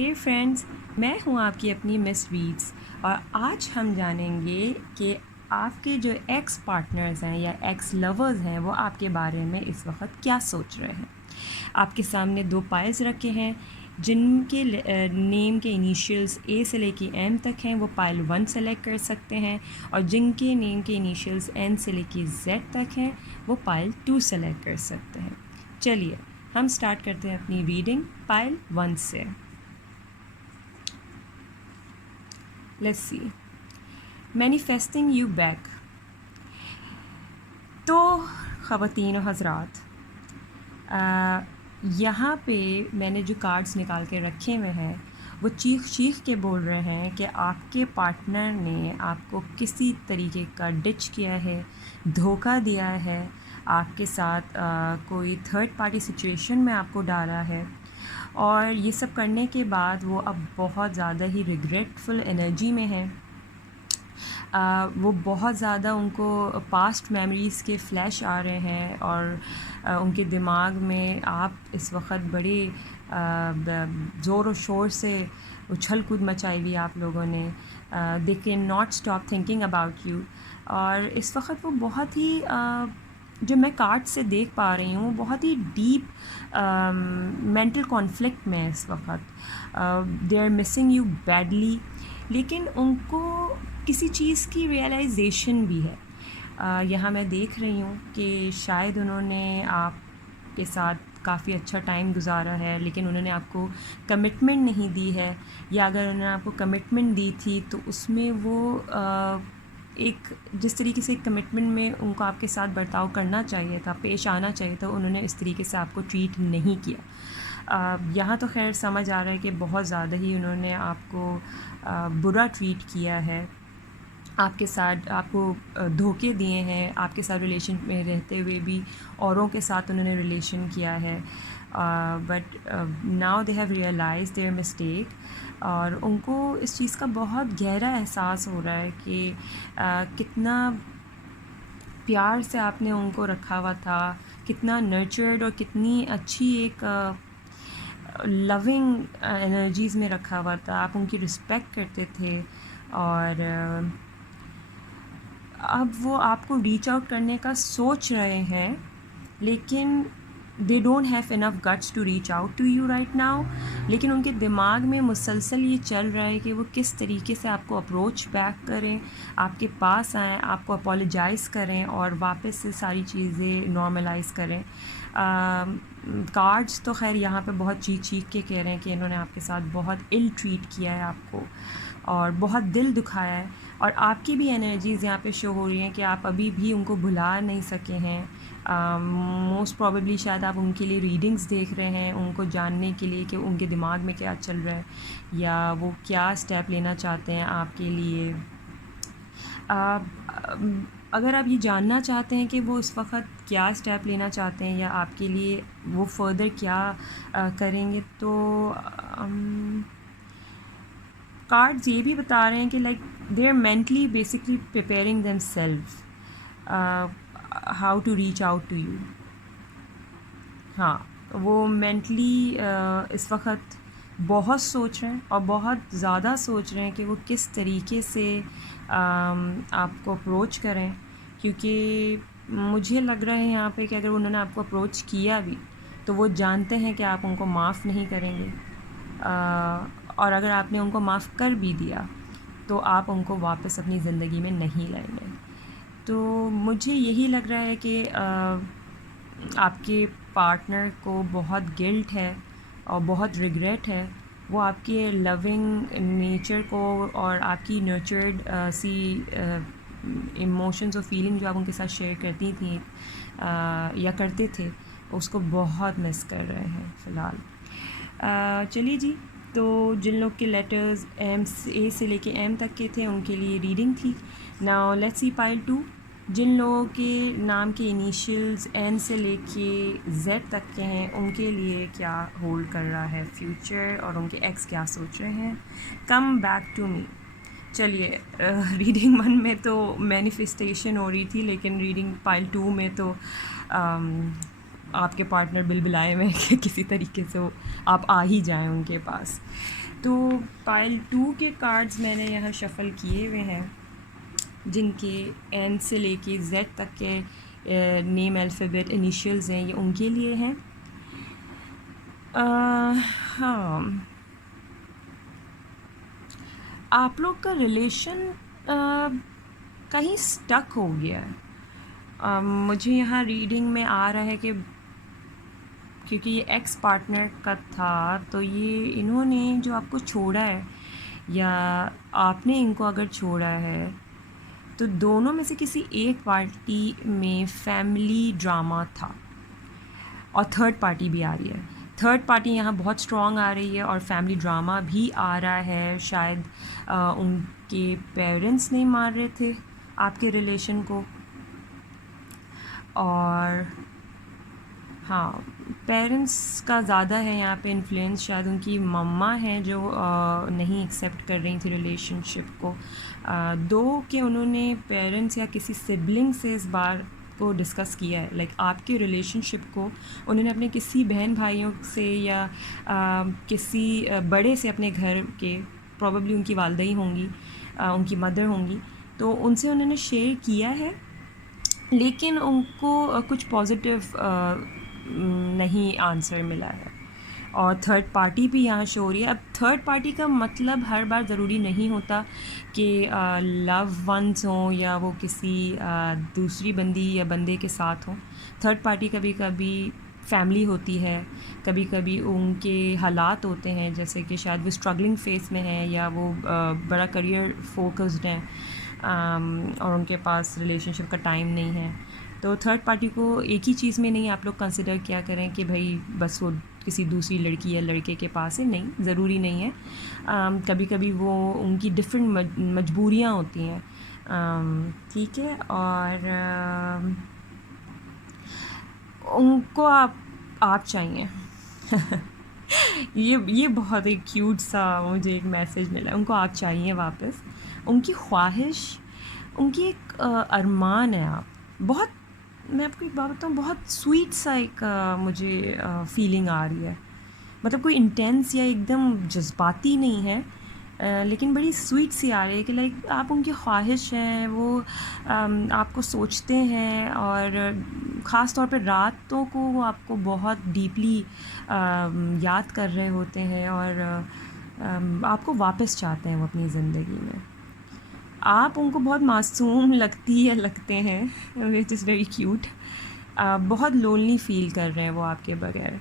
हे friends, मैं हूँ आपकी अपनी मिस रीड्स और आज हम जानेंगे कि आपके जो एक्स पार्टनर्स हैं या एक्स लवर्स हैं वो आपके बारे में इस वक्त क्या सोच रहे हैं। आपके सामने दो पाइल्स रखे हैं जिनके नेम के इनिशियल्स ए से लेके एम तक हैं, वो पाइल 1 सेलेक्ट कर सकते हैं, और जिनके नेम के इनिशियल्स एन से लेके जेड तक हैं वो पाइल 2 सेलेक्ट कर सकते हैं। चलिए हम स्टार्ट करते हैं अपनी रीडिंग पाइल 1 से। Let's see. Manifesting you back. तो ख़वातीन और हज़रात, यहाँ पे मैंने जो कार्ड्स निकाल के रखे हुए हैं वो चीख चीख के बोल रहे हैं कि आपके पार्टनर ने आपको किसी तरीके का डिच किया है, धोखा दिया है, आपके साथ कोई थर्ड पार्टी सिचुएशन में आपको डाला है, और ये सब करने के बाद वो अब बहुत ज़्यादा ही रिग्रेटफुल एनर्जी में है। वो बहुत ज़्यादा उनको पास्ट मेमोरीज़ के फ्लैश आ रहे हैं और उनके दिमाग में आप इस वक्त बड़े ज़ोर और शोर से उछल कूद मचाई हुई आप लोगों ने। They can not stop thinking about you, और इस वक्त वो बहुत ही जो मैं कार्ड से देख पा रही हूँ बहुत ही डीप मेंटल कॉन्फ्लिक्ट में इस वक्त। They are missing you badly, लेकिन उनको किसी चीज़ की रियलाइजेशन भी है। यहाँ मैं देख रही हूँ कि शायद उन्होंने आपके साथ काफ़ी अच्छा टाइम गुजारा है, लेकिन उन्होंने आपको कमिटमेंट नहीं दी है, या अगर उन्होंने आपको कमिटमेंट दी थी तो उसमें वो एक जिस तरीके से कमिटमेंट में उनको आपके साथ बर्ताव करना चाहिए था, पेश आना चाहिए था, उन्होंने इस तरीके से आपको ट्रीट नहीं किया। यहाँ तो खैर समझ आ रहा है कि बहुत ज़्यादा ही उन्होंने आपको बुरा ट्रीट किया है, आपके साथ आपको धोखे दिए हैं, आपके साथ रिलेशन में रहते हुए भी औरों के साथ उन्होंने रिलेशन किया है। But now they have realise their mistake, और उनको इस चीज़ का बहुत गहरा एहसास हो रहा है कि कितना प्यार से आपने उनको रखा हुआ था, कितना नर्चर्ड और कितनी अच्छी एक लविंग एनर्जीज़ में रखा हुआ था, आप उनकी रिस्पेक्ट करते थे, और अब वो आपको रीच आउट करने का सोच रहे हैं, लेकिन they don't have enough guts to reach out to you right now. लेकिन उनके दिमाग में मुसलसल ये चल रहा है कि वो किस तरीके से आपको अप्रोच बैक करें, आपके पास आएँ, आपको अपोलोजाइज़ करें और वापस से सारी चीज़ें नॉर्मलाइज़ करें। कार्ड्स तो खैर यहाँ पे बहुत चीख चीख के कह रहे हैं कि इन्होंने आपके साथ बहुत इल ट्रीट किया है आपको, और बहुत दिल दुखाया है, और आपकी भी एनर्जीज़ यहाँ पे शो हो रही हैं कि आप अभी भी उनको भुला नहीं सके हैं। मोस्ट प्रॉबेबली शायद आप उनके लिए रीडिंग्स देख रहे हैं, उनको जानने के लिए कि उनके दिमाग में क्या चल रहा है या वो क्या स्टेप लेना चाहते हैं आपके लिए। अगर आप ये जानना चाहते हैं कि वो इस वक्त क्या स्टेप लेना चाहते हैं या आपके लिए वो फर्दर क्या करेंगे, तो कार्ड्स ये भी बता रहे हैं कि like they are mentally basically preparing them self how to reach out to you. हाँ, वो मेंटली इस वक्त बहुत सोच रहे हैं और बहुत ज़्यादा सोच रहे हैं कि वो किस तरीके से आपको अप्रोच करें, क्योंकि मुझे लग रहा है यहाँ पे कि अगर उन्होंने आपको अप्रोच किया भी तो वो जानते हैं कि आप उनको माफ़ नहीं करेंगे, और अगर आपने उनको माफ़ कर भी दिया तो आप उनको वापस अपनी ज़िंदगी में नहीं लाएंगे। तो मुझे यही लग रहा है कि आपके पार्टनर को बहुत गिल्ट है और बहुत रिग्रेट है, वो आपके लविंग नेचर को और आपकी नर्चर्ड सी इमोशंस और फीलिंग जो आप उनके साथ शेयर करती थी या करते थे, उसको बहुत मिस कर रहे हैं फ़िलहाल। चलिए जी, तो जिन लोग के लेटर्स ए से लेके एम तक के थे उनके लिए रीडिंग थी। Now let's see pile 2। जिन लोगों के नाम के इनिशियल्स एन से लेके जेड तक के हैं उनके लिए क्या होल्ड कर रहा है फ्यूचर, और उनके एक्स क्या सोच रहे हैं। Come back to me. चलिए, रीडिंग 1 में तो मैनिफेस्टेशन हो रही थी, लेकिन रीडिंग पाइल 2 में तो आपके पार्टनर बिलबिलाए में कि किसी तरीके से आप आ ही जाएं उनके पास। तो पाइल 2 के कार्ड्स मैंने यहाँ शफ़ल किए हुए हैं, जिनके एन से लेके जेड तक के नेम अल्फ़ाबेट इनिशियल्स हैं, ये उनके लिए हैं। हाँ, आप लोग का रिलेशन कहीं स्टक हो गया है। मुझे यहाँ रीडिंग में आ रहा है कि क्योंकि ये एक्स पार्टनर का था, तो ये इन्होंने जो आपको छोड़ा है या आपने इनको अगर छोड़ा है, तो दोनों में से किसी एक पार्टी में फैमिली ड्रामा था और थर्ड पार्टी भी आ रही है। थर्ड पार्टी यहाँ बहुत स्ट्रॉन्ग आ रही है और फैमिली ड्रामा भी आ रहा है। शायद उनके पेरेंट्स नहीं मान रहे थे आपके रिलेशन को, और हाँ, पेरेंट्स का ज़्यादा है यहाँ पे इन्फ्लुएंस। शायद उनकी मम्मा हैं जो नहीं एक्सेप्ट कर रही थी रिलेशनशिप को। दो कि उन्होंने पेरेंट्स या किसी सिबलिंग से इस बार को डिस्कस किया है, लाइक आपके रिलेशनशिप को उन्होंने अपने किसी बहन भाइयों से या किसी बड़े से अपने घर के, प्रॉबेबली उनकी वालदा ही होंगी, उनकी मदर होंगी, तो उनसे उन्होंने शेयर किया है, लेकिन उनको कुछ पॉजिटिव नहीं आंसर मिला है। और थर्ड पार्टी भी यहाँ शो हो रही है। अब थर्ड पार्टी का मतलब हर बार ज़रूरी नहीं होता कि लव वंस हों या वो किसी दूसरी बंदी या बंदे के साथ हों। थर्ड पार्टी कभी कभी फैमिली होती है, कभी कभी उनके हालात होते हैं, जैसे कि शायद वो स्ट्रगलिंग फेस में हैं या वो बड़ा करियर फोकस्ड हैं और उनके पास रिलेशनशिप का टाइम नहीं है। तो थर्ड पार्टी को एक ही चीज़ में नहीं आप लोग कंसिडर किया करें कि भाई बस वो किसी दूसरी लड़की या लड़के के पास है, नहीं, ज़रूरी नहीं है। कभी कभी वो उनकी डिफरेंट मजबूरियाँ होती हैं, ठीक है, और उनको आप चाहिए। ये बहुत एक क्यूट सा मुझे एक मैसेज मिला, उनको आप चाहिए वापस। उनकी ख्वाहिश, उनकी एक अरमान है आप। बहुत, मैं आपको एक बात बताऊँ, बहुत स्वीट सा एक मुझे फीलिंग आ रही है। मतलब कोई इंटेंस या एकदम जज्बाती नहीं है, लेकिन बड़ी स्वीट सी आ रही है कि लाइक आप उनकी ख्वाहिश हैं, वो आपको सोचते हैं और ख़ास तौर पे रातों को वो आपको बहुत डीपली याद कर रहे होते हैं और आपको वापस चाहते हैं वो अपनी ज़िंदगी में। आप उनको बहुत मासूम लगते हैं, विच इज़ वेरी क्यूट। बहुत लोनली फ़ील कर रहे हैं वो आपके बगैर।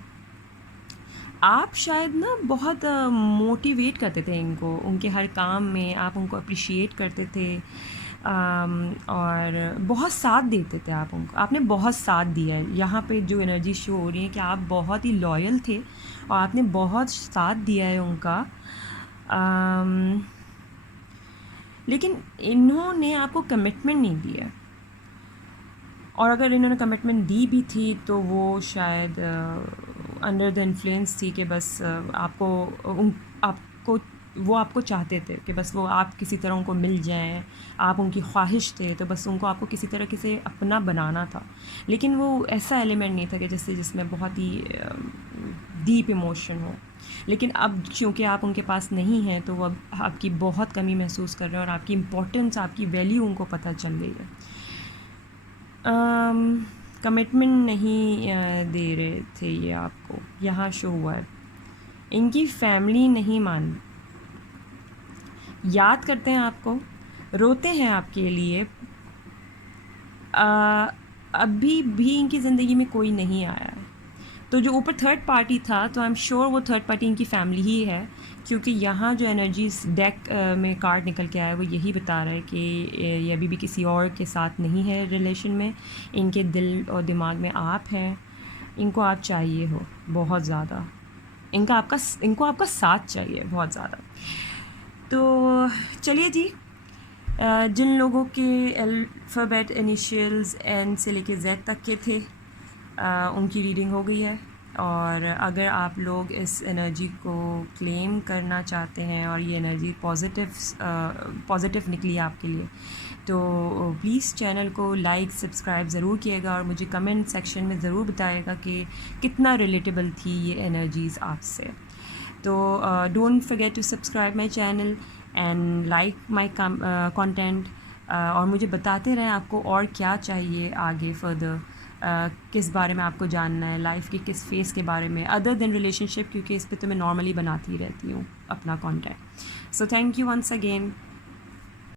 आप शायद ना बहुत मोटिवेट करते थे इनको, उनके हर काम में आप उनको अप्रिशिएट करते थे और बहुत साथ देते थे आप उनको। आपने बहुत साथ दिया है, यहाँ पे जो एनर्जी शो हो रही है कि आप बहुत ही लॉयल थे और आपने बहुत साथ दिया है उनका। लेकिन इन्होंने आपको कमिटमेंट नहीं दिया, और अगर इन्होंने कमिटमेंट दी भी थी तो वो शायद अंडर द इन्फ्लुएंस थी कि बस वो आपको चाहते थे कि बस वो आप किसी तरह उनको मिल जाएं, आप उनकी ख्वाहिश थे, तो बस उनको आपको किसी तरह से अपना बनाना था। लेकिन वो ऐसा एलिमेंट नहीं था कि जिसमें बहुत ही डीप इमोशन हो। लेकिन अब क्योंकि आप उनके पास नहीं हैं, तो वो अब आपकी बहुत कमी महसूस कर रहे हैं और आपकी इम्पोर्टेंस, आपकी वैल्यू उनको पता चल गई है। कमिटमेंट नहीं दे रहे थे ये आपको, यहाँ शो हुआ है। इनकी फैमिली नहीं मान, याद करते हैं आपको, रोते हैं आपके लिए। अभी भी इनकी ज़िंदगी में कोई नहीं आया है। तो जो ऊपर थर्ड पार्टी था, तो आई एम श्योर वो थर्ड पार्टी इनकी फैमिली ही है, क्योंकि यहाँ जो एनर्जीज डेक में कार्ड निकल के आया है वो यही बता रहा है कि ये अभी भी किसी और के साथ नहीं है रिलेशन में। इनके दिल और दिमाग में आप हैं, इनको आप चाहिए हो बहुत ज़्यादा, इनको आपका साथ चाहिए बहुत ज़्यादा। तो चलिए जी, जिन लोगों के अल्फ़ाबेट इनिशियल्स एन से लेके जेड तक के थे, उनकी रीडिंग हो गई है। और अगर आप लोग इस एनर्जी को क्लेम करना चाहते हैं और ये एनर्जी पॉजिटिव निकली आपके लिए, तो प्लीज़ चैनल को लाइक सब्सक्राइब ज़रूर किएगा और मुझे कमेंट सेक्शन में ज़रूर बताइएगा कि कितना रिलेटेबल थी ये एनर्जीज़ आपसे। तो don't forget to subscribe my channel and like my content, और मुझे बताते रहें आपको और क्या चाहिए आगे फर्दर, किस बारे में आपको जानना है, लाइफ के किस फेज़ के बारे में, अदर देन रिलेशनशिप, क्योंकि इस पे तो मैं नॉर्मली बनाती रहती हूँ अपना content. So thank you once again.